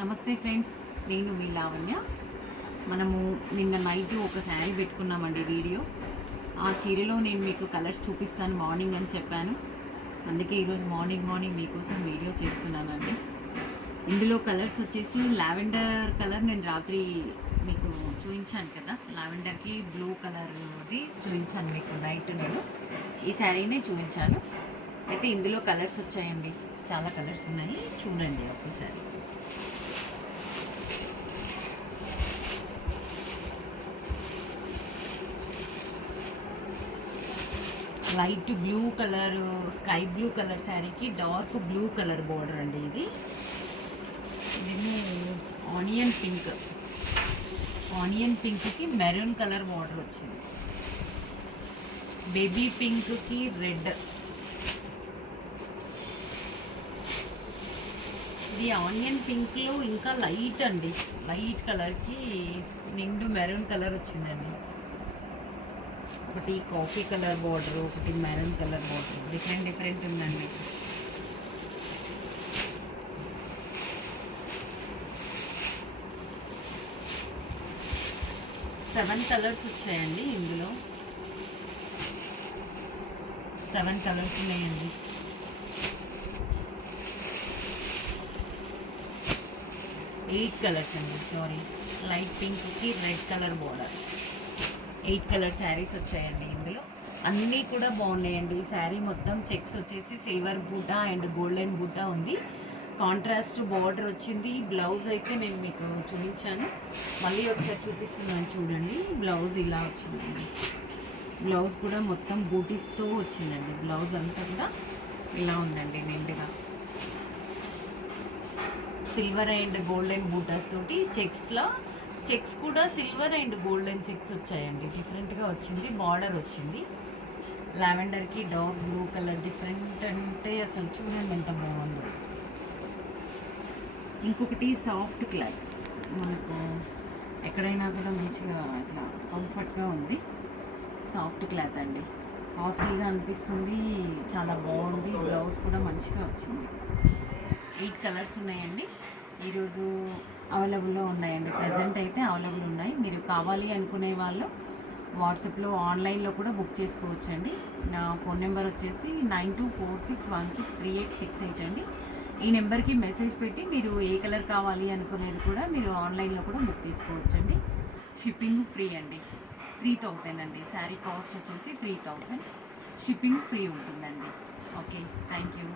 నమస్తే ఫ్రెండ్స్, నేను మీ లావణ్య. మనము నిన్న నైట్ ఒక శారీ పెట్టుకున్నామండి వీడియో. ఆ చీరలో నేను మీకు కలర్స్ చూపిస్తాను మార్నింగ్ అని చెప్పాను. అందుకే ఈరోజు మార్నింగ్ మీకోసం వీడియో చేస్తున్నానండి. ఇందులో కలర్స్ వచ్చేసి లావెండర్ కలర్ నేను రాత్రి మీకు చూపించాను కదా, లావెండర్కి బ్లూ కలర్ది చూపించాను మీకు నైట్. నేను ఈ శారీనే చూపించాను. అయితే ఇందులో కలర్స్ వచ్చాయండి, చాలా కలర్స్ ఉన్నాయి, చూడండి ఒక్కసారి. Light blue colour, sky blue colour శారీకి డార్క్ బ్లూ కలర్ బార్డర్ అండి. ఇదేమో ఆనియన్ పింక్కి మెరూన్ కలర్ బార్డర్ వచ్చింది. బేబీ పింక్కి రెడ్. ఇది ఆనియన్ పింక్లో ఇంకా లైట్ అండి, లైట్ కలర్కి నిండు మెరూన్ కలర్ వచ్చిందండి. ఒకటి కాఫీ కలర్ బార్డర్, ఒకటి మెరూన్ కలర్ బార్డర్, డిఫరెంట్ ఉందండి. సెవెన్ కలర్స్ వచ్చాయండి ఇందులో, 7 కలర్స్ ఉన్నాయండి. ఎయిట్ కలర్స్ అండి, సారీ, లైట్ పింక్కి red colour border. 8 colour sarees వచ్చాయండి ఇందులో. అన్నీ కూడా బాగున్నాయండి. ఈ శారీ మొత్తం చెక్స్ వచ్చేసి సిల్వర్ బూటా అండ్ గోల్డెన్ బూటా ఉంది. కాంట్రాస్ట్ బార్డర్ వచ్చింది. బ్లౌజ్ అయితే నేను మీకు చూపించాను, మళ్ళీ ఒకసారి చూపిస్తున్నాను చూడండి. బ్లౌజ్ ఇలా వచ్చిందండి. బ్లౌజ్ కూడా మొత్తం బూటీస్తో వచ్చిందండి. బ్లౌజ్ అంతా కూడా ఇలా ఉందండి నిండుగా. సిల్వర్ అండ్ గోల్డెన్ బూటాస్ తోటి చెక్స్ కూడా సిల్వర్ అండ్ గోల్డెన్ చెక్స్ వచ్చాయండి. డిఫరెంట్గా వచ్చింది. బార్డర్ వచ్చింది. లావెండర్కి డార్క్ బ్లూ కలర్, డిఫరెంట్ అంటే అసలు చూడండి ఎంత బాగుందో. ఇంకొకటి సాఫ్ట్ క్లాత్, మనకు ఎక్కడైనా కూడా మంచిగా ఇట్లా కంఫర్ట్గా ఉంది. సాఫ్ట్ క్లాత్ అండి, కాస్ట్లీగా అనిపిస్తుంది, చాలా బాగుంది. బ్లౌజ్ కూడా మంచిగా వచ్చింది. 8 కలర్స్ ఉన్నాయండి. ఈరోజు అవైలబుల్లో ఉన్నాయండి. ప్రజెంట్ అయితే అవైలబుల్ ఉన్నాయి. మీరు కావాలి అనుకునే వాళ్ళు వాట్సాప్లో ఆన్లైన్లో కూడా బుక్ చేసుకోవచ్చండి. నా ఫోన్ నెంబర్ వచ్చేసి 9246163868 అండి. ఈ నెంబర్కి మెసేజ్ పెట్టి మీరు ఏ కలర్ కావాలి అనుకునేది కూడా మీరు ఆన్లైన్లో కూడా బుక్ చేసుకోవచ్చండి. షిప్పింగ్ ఫ్రీ అండి. 3000 అండి. శారీ కాస్ట్ వచ్చేసి 3000. షిప్పింగ్ ఫ్రీ ఉంటుందండి. Okay, thank you.